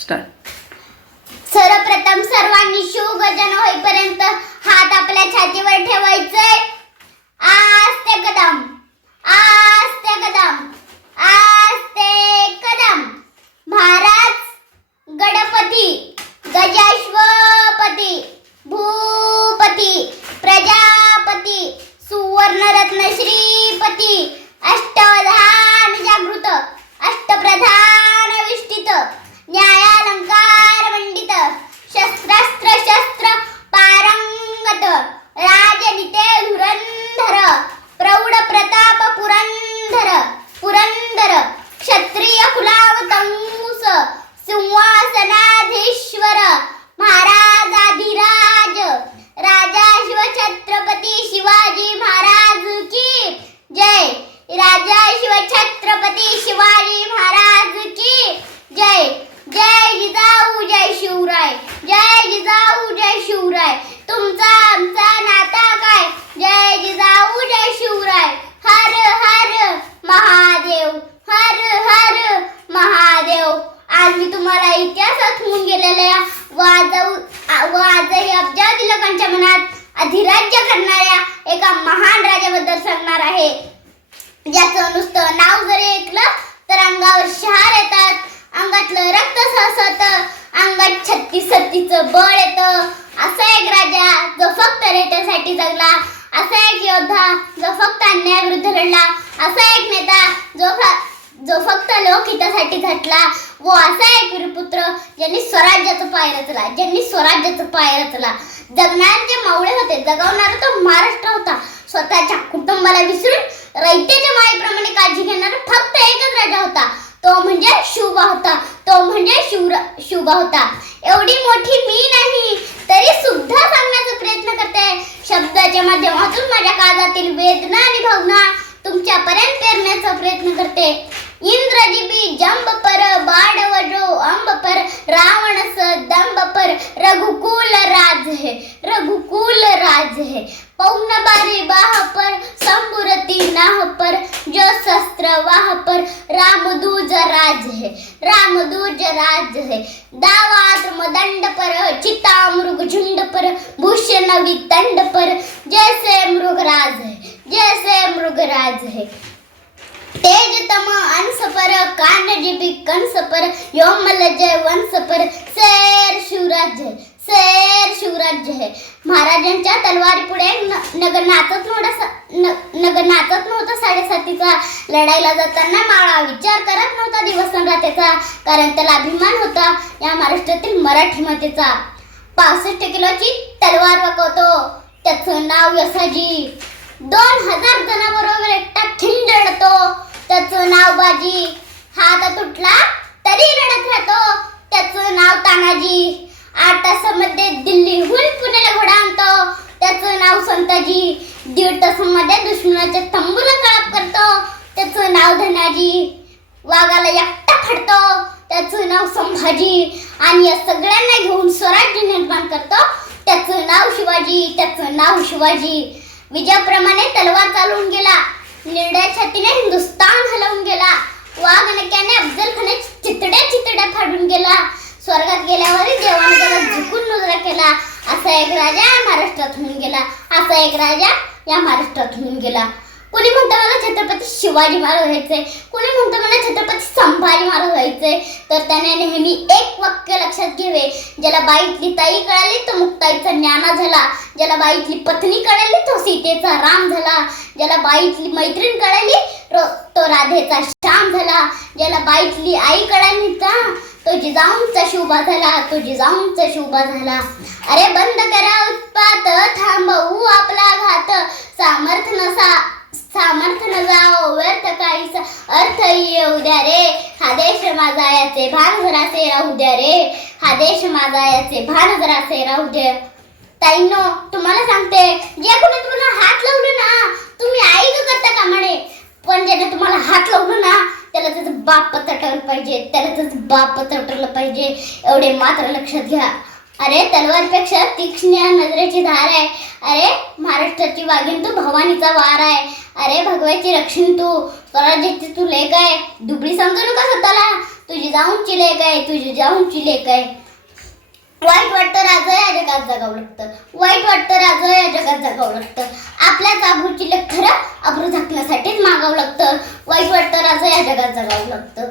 Start. सर्वप्रथम सर्वांनी शिवगर्जना होईपर्यंत हात आपल्या छातीवर ठेवायचे. आस्ते कदम, आस्ते कदम, आस्ते कदम. महाराज गणपती, गजाश्वपती, भूपती, प्रजापती, सुवर्णरत्न श्रीपती, अष्टवधान जागृत, अष्टप्रधान विष्टित, न्यायालंकार मंडित, शस्त्रास्त्र शस्त्र पारंगत, राजनीते धुरंधर, प्रौढ प्रताप पुरंदर, पुरंदर, क्षत्रिय कुलावतंस, सिंहासनाधीश्वर, महाराजाधिराज, राजा शिवछत्रपती शिवाजी महाराज की जय. राजा शिवछत्रपती शिवाजी महाराज की जय. जय जिजाऊ जय शिवराय, जय जिजाऊ जय शिवराय. तुमचा आमचा नाता काय, जय जिजाऊ जय शिवराय. हर हर महादेव, हर हर महादेव. आज मी तुम्हाला इतिहासात होऊन गेलेल्या व आजही अब्जावधी लोकांच्या मनात अधिराज्य करणाऱ्या एका महान राजाबद्दल सांगणार आहे, ज्याचं नुसतं नाव जरी ऐकलं तर अंगावर शहार येतात, अंगातलं रक्त सहसतं, अंगात 36 बळ येतं. असा एक राजा जो फक्त रेट्यासाठी जगला, असा एक योद्धा जो फक्त अन्यायाविरुद्ध लढला, असा एक नेता जो फक्त लोकहितासाठी झटला, व असा एक वीरपुत्र ज्यांनी स्वराज्याचं पाय रचला, ज्यांनी स्वराज्याचं पाय रचला. जगणारे जे मावळे होते, जगवणारा तो महाराष्ट्र होता. स्वतःच्या कुटुंबाला विसरून रयतेच्या मायेप्रमाणे काळजी घेणारा फक्त एकच राजा होता, तो म्हणजे शिवबा होता, तो म्हणजे शिवबा होता. एवढी मोठी मी नाही तरी सुद्धा सांगण्याचा प्रयत्न करते. शब्दाच्या माध्यमातून माझ्या काळातील वेदना आणि भावना तुमच्यापर्यंत पेरण्याचा प्रयत्न करते. इंद्रजीबी जंब पर बाडवजो अंब पर, रावणस दंब पर, रघुकुल राज है, रघुकुल राज है. पौन बारी बाह पर, संबुरती नाह पर, जो शस्त्र वाह पर, रामदूज राज है, रामदूज राज है. दावात मदंड पर, चिता मृग झुंड पर, भूषण वितंड पर, जैसे मृगराज है, जैसे मृगराज है. तेजतम अंश पर, कानजीबी कंस पर, योमल जय वंश पर, शेर शिवराज है, शेर शिवराज है. महाराजांच्या तलवारी पुढे नगर नाचत नव्हता साडेसातीचा. लढाईला जाताना माळा विचार करत नव्हता दिवस रात्रीचा, कारण त्याला अभिमान होता या महाराष्ट्रातील मराठी मातेचा. 65 किलोची तलवार वाकवतो, त्याचं नाव यसाजी. 2000 जणांबरोबर एकटा खिंड लढतो, त्याचं नाव बाजी. हात तुटला तरी लढत राहतो, त्याचं नाव तानाजी. 8 तासामध्ये दिल्लीहून पुण्याला घोडा आणतो, त्याचं नाव संताजी. 1.5 तासामध्ये दुश्मनाच्या तंबूला काळप करतो, त्याचं नाव धनाजी. वाघाला एकटा फाडतो, त्याचं नाव संभाजी. आणि या सगळ्यांना घेऊन स्वराज्य निर्माण करतो, त्याचं नाव शिवाजी, त्याचं नाव शिवाजी. विजयाप्रमाणे तलवार चालवून गेला, निर्डय छातीने हिंदुस्तान हलवून गेला. वाघ नक्याने अफजल खानाचे चितड्या फाडून गेला. स्वर्गात गेल्यावर देवाने त्याला झुकून मुजरा केला. असा एक राजा महाराष्ट्रात होऊन गेला, असा एक राजा या महाराष्ट्रात होऊन गेला. कोणी म्हणतं मला छत्रपती शिवाजी महाराज व्हायचे, कोणी म्हणतं मला छत्रपती संभाजी महाराज व्हायचे. तर त्याने नेहमी एक वाक्य लक्षात घ्यावे, ज्याला बाईतली ताई कळाली तो मुक्ताईचा ज्ञाना झाला, ज्याला बाईतली पत्नी कळाली तो सीतेचा राम झाला, ज्याला बाईतली मैत्रीण कळाली तो राधेचा श्याम झाला, ज्याला बाईतली आई कळाली तो जिजाऊंचा शिवबा झाला, तो जिजाऊंचा शिवबा झाला. अरे बंद करा उत्पात, थांबवू आपला घात, सामर्थ न जाओ व्यर्थ काहीच, अर्थ येऊ द्या रे, हा देश माझा याचे भान जरासे राहू द्या रे, हा देश माझा याचे भान जरासे राहू द्या. ताईंनो, तुम्हाला सांगते, जे कोणी तुम्हाला हात लावलं ना, तुम्ही आई ग करता का म्हणे, पण ज्याने तुम्हाला हात लावलं ना त्याला त्याचं बाप पतटलं पाहिजे, त्याला त्याचं बाप पतटलं पाहिजे, एवढे मात्र लक्षात घ्या. अरे तलवारपेक्षा तीक्ष्ण नजरेची धार आहे. अरे महाराष्ट्राची वाघीण तू, भवानीचा वार आहे. अरे भगवाची रक्षण तू, स्वराज्याची तू लेक आहे. दुबळी समजू नका स्वतःला, तुझी जाऊनची लेक आहे, तुझी जाऊनची लेक आहे. वाईट वाटतं राजा या जगात जगावं लागतं, वाईट वाटतं राजा या जगात जगावं लागतं. आपल्याच आबरूची लेक खरं आबरू झाकण्यासाठीच मागावं लागतं. वाईट वाटतं राजा या जगात जगावं लागतं.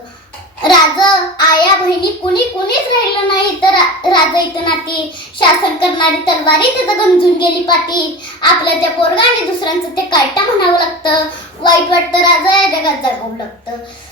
राज आया बहिणी कुणीच राहिलं नाही तर राजा इथं नाती. शासन करणारी तलवारी तिथं गंजून गेली पाती. आपल्या त्या पोरगाने दुसऱ्यांचं ते काटा म्हणावं लागतं. वाईट वाटतं राजा या जगात जगावं लागतं.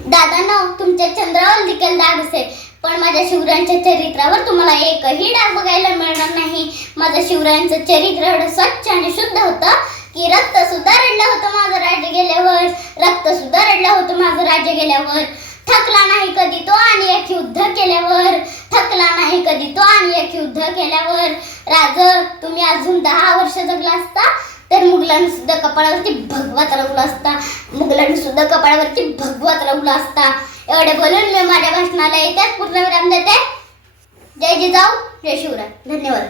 दादांनो, तुमच्या चंद्रावर देखील डाग असेल पण माझ्या शिवरायांच्या चरित्रावर तुम्हाला एकही डाग बघायला मिळणार नाही. माझं शिवरायांचं चरित्र एवढं स्वच्छ आणि शुद्ध होतं की रक्त सुद्धा रडलं होतं माझं राज्य गेल्यावर. रक्त सुद्धा रडलं होतं माझं राज्य गेल्यावर. थकला नाही कधी तो आणि एक युद्ध केल्यावर. थकला नाही कधी तो आणि एक युद्ध केल्यावर. राज, तुम्ही अजून 10 वर्ष जगला असता तर मुघलांनी सुद्धा कपाळावरती भगवा रंगला असता. मुघलांनी सुद्धा कपाळावरती भगवा रंगला असता. एवढे बोलून मी माझ्या भाषणाला येत्याच पूर्णविराम देते. जय जिजाऊ, जय शिवराय. धन्यवाद.